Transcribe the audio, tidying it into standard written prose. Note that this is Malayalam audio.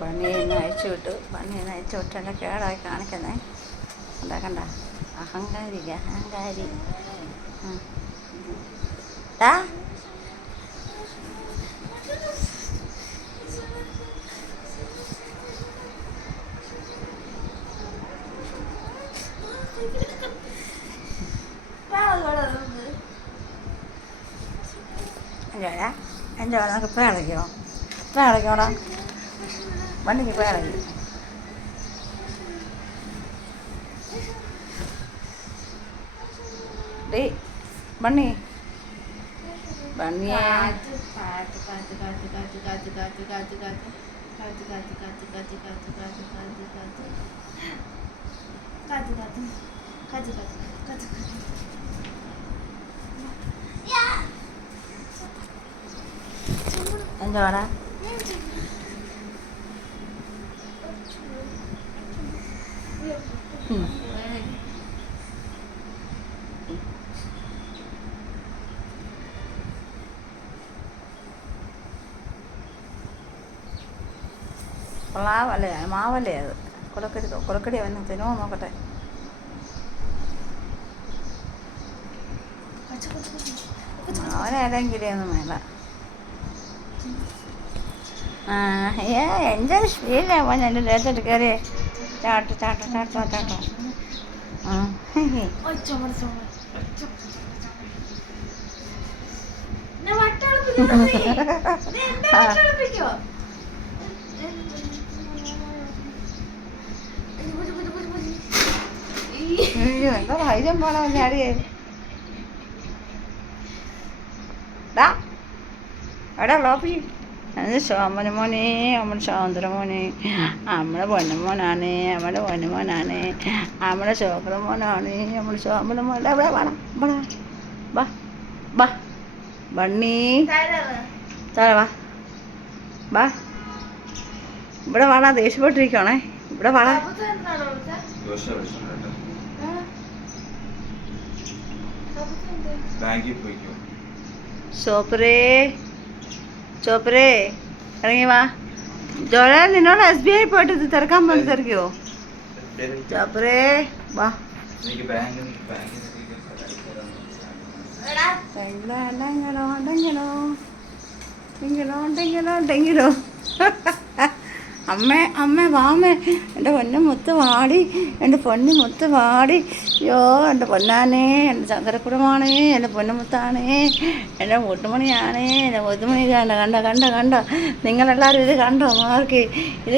പണിയൊന്ന് അയച്ചു വിട്ടു. പണിയൊന്ന് അയച്ചു വിട്ടെന്നെ കേടായി കാണിക്കുന്നേ. കണ്ട അഹങ്കാരി അഹങ്കാരി. ടാ എന്താ എന്താ നമുക്ക് പേളയ്ക്കോ പേളയ്ക്കോടാ വണ്ടിക്ക് പേളയ്ക്കും. ഡേ ബണ്ണി ബണ്ണിയെ എന്താടാ പ്ലാവല്ലേ മാവല്ലേ അത് കുളക്കടി വന്ന് തിന്നോ നോക്കട്ടെ. അവനേതെങ്കിലും ഒന്നും വേണ്ട. എന്തൊരു സ്പീഡിലാ പോന്നെ എൻ്റെ ദേഹത്തോട്ട് കയറി ചാട്ട ചാട്ട ചാട്ട ചാട്ട. എന്താ ധൈര്യം പോണോ ഞാടിയേ. എടാ ലോപ്പി അത് സോമന മോനെ നമ്മുടെ സ്വാതന്ത്ര്യ മോനെ നമ്മുടെ പൊന്നമോനാണ് നമ്മുടെ പൊന്നമോനാണ് നമ്മുടെ ശോഭന മോനാണ് നമ്മുടെ സോമന മോൻ. എവിടെ വേണം ഇവിടെ വാ വാ ബണ്ണി താഴെ വാ വാ ഇവിടെ വേണ ദേഷ്യപ്പെട്ടിരിക്കണേ. ഇവിടെ വേണ ചോപ്പറേ ചോപ്പറേ ഇറങ്ങി വാ. ജോള നിന്നോട് SBI പോയിട്ട് ഇത് തിരക്കാൻ വേണ്ടി തിരക്കിയോ ചോപ്പറേ വാ. ടെങ്കിലോ അമ്മ വാമേ എൻ്റെ പൊന്നു മുത്ത് വാടി എൻ്റെ പൊന്നു മുത്ത് വാടി. അയ്യോ എൻ്റെ പൊന്നാനേ എൻ്റെ ചങ്കരക്കുടമാണേ എൻ്റെ പൊന്നുമുത്താണേ എൻ്റെ മുട്ടുമണിയാണേ എൻ്റെ മുത്തുമണി. കണ്ട നിങ്ങളെല്ലാവരും ഇത് കണ്ടോ മാർക്ക് ഇത്